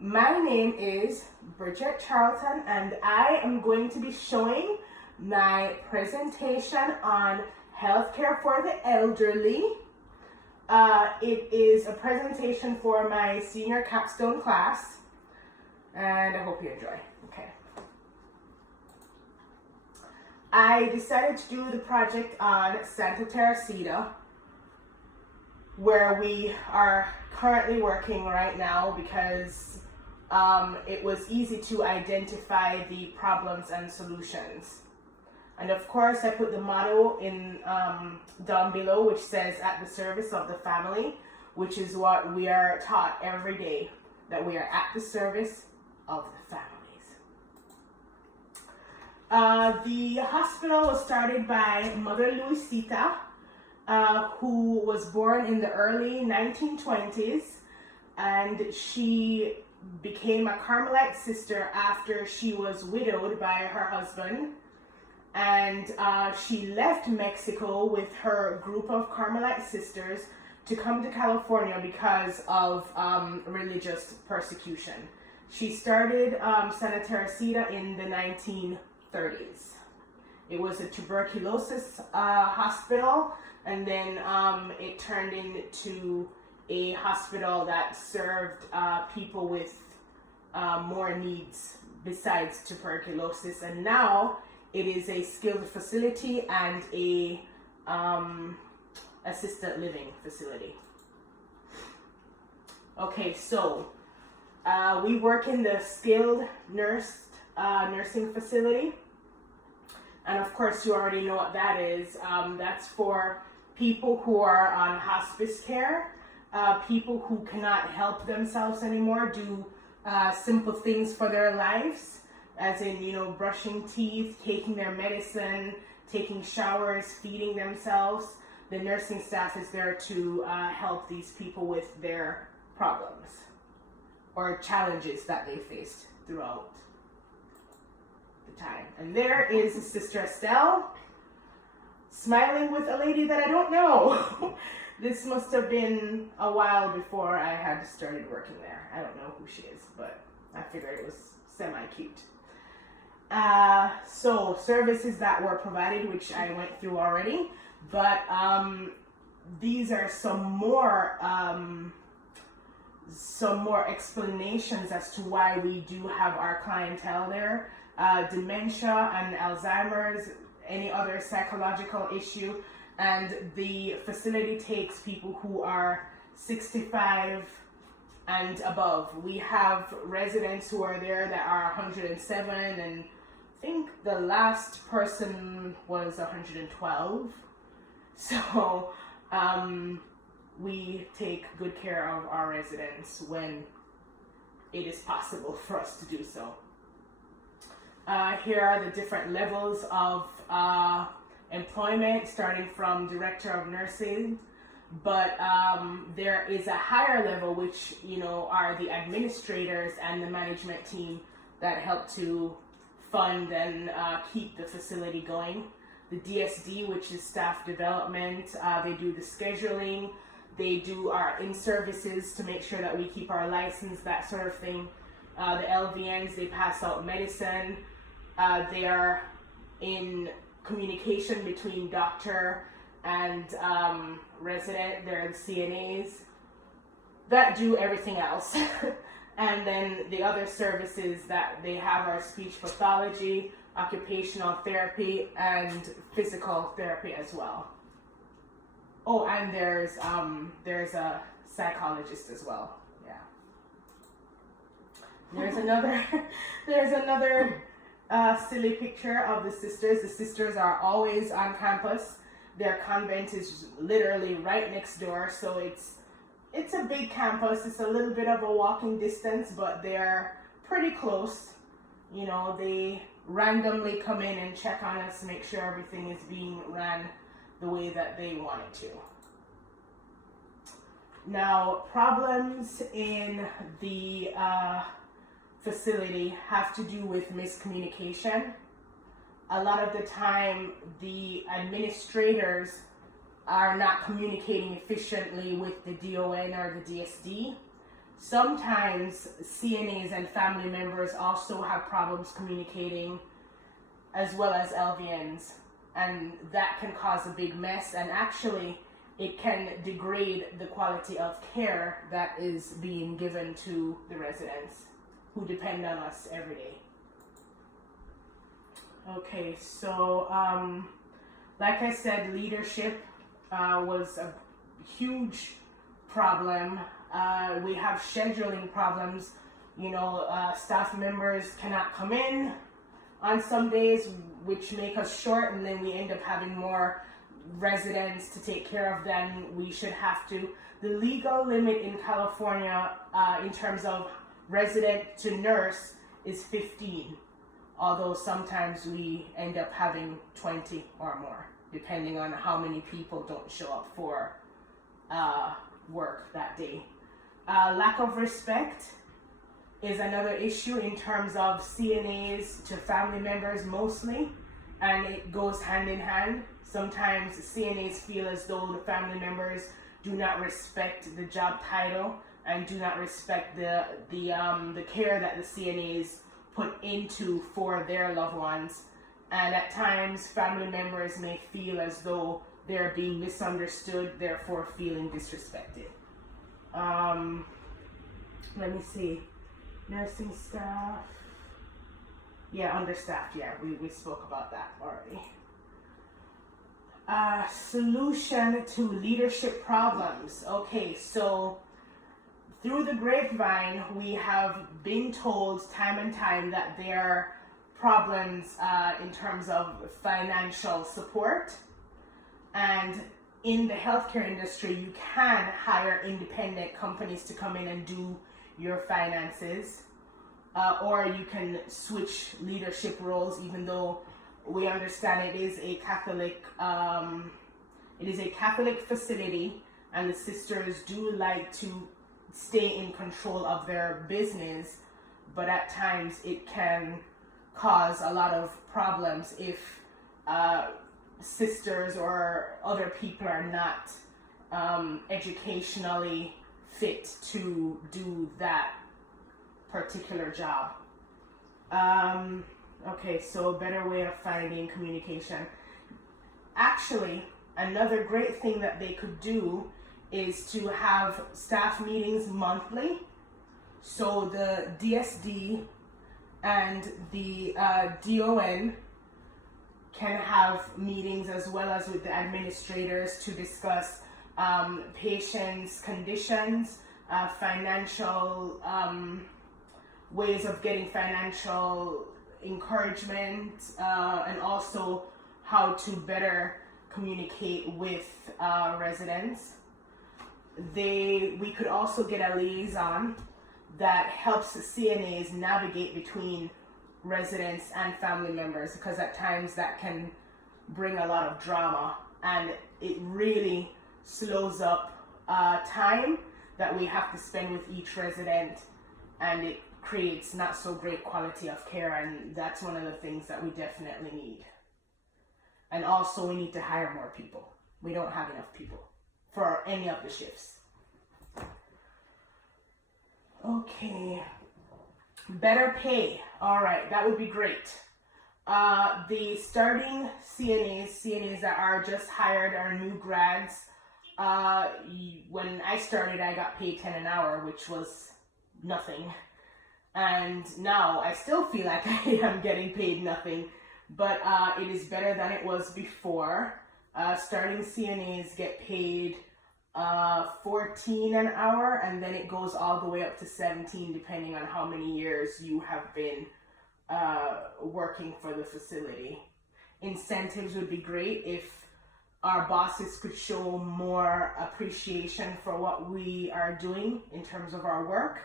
My name is Bridget Charlton, and I am going to be showing my presentation on healthcare for the elderly. It is a presentation for my senior capstone class, and I hope you enjoy. Okay. I decided to do the project on Santa Teresita, where we are currently working right now because it was easy to identify the problems and solutions. And of course, I put the motto in down below, which says "at the service of the family," which is what we are taught every day, that we are at the service of the families. The hospital was started by Mother Luisita, who was born in the early 1920s, and she became a Carmelite sister after she was widowed by her husband. And she left Mexico with her group of Carmelite sisters to come to California because of religious persecution. She started Santa Teresita in the 1930s. It was a tuberculosis hospital, and then it turned into a hospital that served people with more needs besides tuberculosis. And now it is a skilled facility and a assisted living facility. Okay, so we work in the skilled nursing facility. And of course, you already know what that is. That's for people who are on hospice care, people who cannot help themselves anymore, do simple things for their lives, as in, brushing teeth, taking their medicine, taking showers, feeding themselves. The nursing staff is there to help these people with their problems or challenges that they faced throughout the time. And there is Sister Estelle, smiling with a lady that I don't know. This must have been a while before I had started working there. I don't know who she is, but I figured it was semi-cute. So services that were provided, which I went through already, but these are some more explanations as to why we do have our clientele there. Dementia and Alzheimer's, any other psychological issue, and the facility takes people who are 65 and above. We have residents who are there that are 107, and I think the last person was 112. So we take good care of our residents when it is possible for us to do so. Here are the different levels of employment, starting from Director of Nursing, but there is a higher level, which are the administrators and the management team that help to fund and keep the facility going. The DSD, which is staff development, they do the scheduling, they do our in-services to make sure that we keep our license, that sort of thing. The LVNs, they pass out medicine. They are in communication between doctor and resident. They're the CNAs that do everything else. And then the other services that they have are speech pathology, occupational therapy, and physical therapy as well. Oh, and there's a psychologist as well. Yeah. There's another silly picture of the sisters. The sisters are always on campus. Their convent is literally right next door, so it's a big campus. It's a little bit of a walking distance, but they're pretty close. They randomly come in and check on us, make sure everything is being ran the way that they want it to. Now, problems in the facility have to do with miscommunication. A lot of the time, the administrators are not communicating efficiently with the DON or the DSD. sometimes CNAs and family members also have problems communicating, as well as LVNs, and that can cause a big mess, and actually it can degrade the quality of care that is being given to the residents who depend on us every day. Okay, so like I said, leadership was a huge problem. We have scheduling problems. Staff members cannot come in on some days, which make us short, and then we end up having more residents to take care of than we should have to. The legal limit in California in terms of resident to nurse is 15, although sometimes we end up having 20 or more, depending on how many people don't show up for work that day. Lack of respect is another issue in terms of CNAs to family members mostly, and it goes hand in hand. Sometimes CNAs feel as though the family members do not respect the job title and do not respect the care that the CNAs put into for their loved ones. And at times, family members may feel as though they're being misunderstood, therefore feeling disrespected. Let me see. Nursing staff. Yeah, understaffed. Yeah, we spoke about that already. Solution to leadership problems. Okay, so through the grapevine, we have been told time and time that there are problems in terms of financial support. And in the healthcare industry, you can hire independent companies to come in and do your finances. Or you can switch leadership roles, even though we understand it is a Catholic facility, and the sisters do like to stay in control of their business, but at times it can cause a lot of problems if sisters or other people are not educationally fit to do that particular job. Okay, so a better way of finding communication. Actually, another great thing that they could do is to have staff meetings monthly. So the DSD and the DON can have meetings as well as with the administrators to discuss patients' conditions, financial ways of getting financial encouragement, and also how to better communicate with residents. We could also get a liaison that helps CNAs navigate between residents and family members, because at times that can bring a lot of drama, and it really slows up time that we have to spend with each resident, and it creates not so great quality of care, and that's one of the things that we definitely need. And also we need to hire more people. We don't have enough people for any of the shifts. Okay, better pay. All right, that would be great. The starting CNAs that are just hired, are new grads. When I started, I got paid 10 an hour, which was nothing. And now I still feel like I am getting paid nothing, but it is better than it was before. Starting CNAs get paid 14 an hour, and then it goes all the way up to 17 depending on how many years you have been working for the facility. Incentives would be great if our bosses could show more appreciation for what we are doing in terms of our work.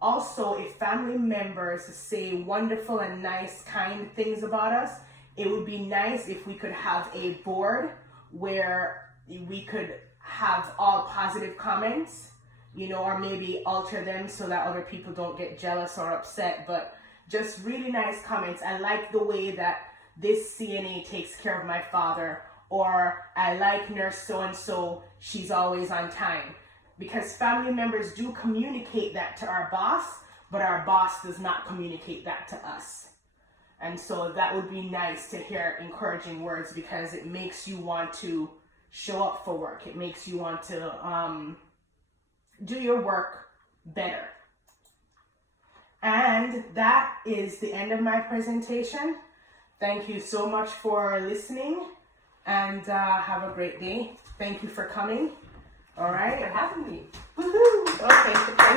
Also, if family members say wonderful and nice, kind things about us, it would be nice if we could have a board where we could have all positive comments, or maybe alter them so that other people don't get jealous or upset, but just really nice comments. I like the way that this CNA takes care of my father, or I like nurse so-and-so, she's always on time. because family members do communicate that to our boss, but our boss does not communicate that to us. And so that would be nice to hear encouraging words, because it makes you want to show up for work. It makes you want to do your work better. And that is the end of my presentation. Thank you so much for listening, and have a great day. Thank you for coming. All right. Thank you for having me. Woohoo! Okay, thank you.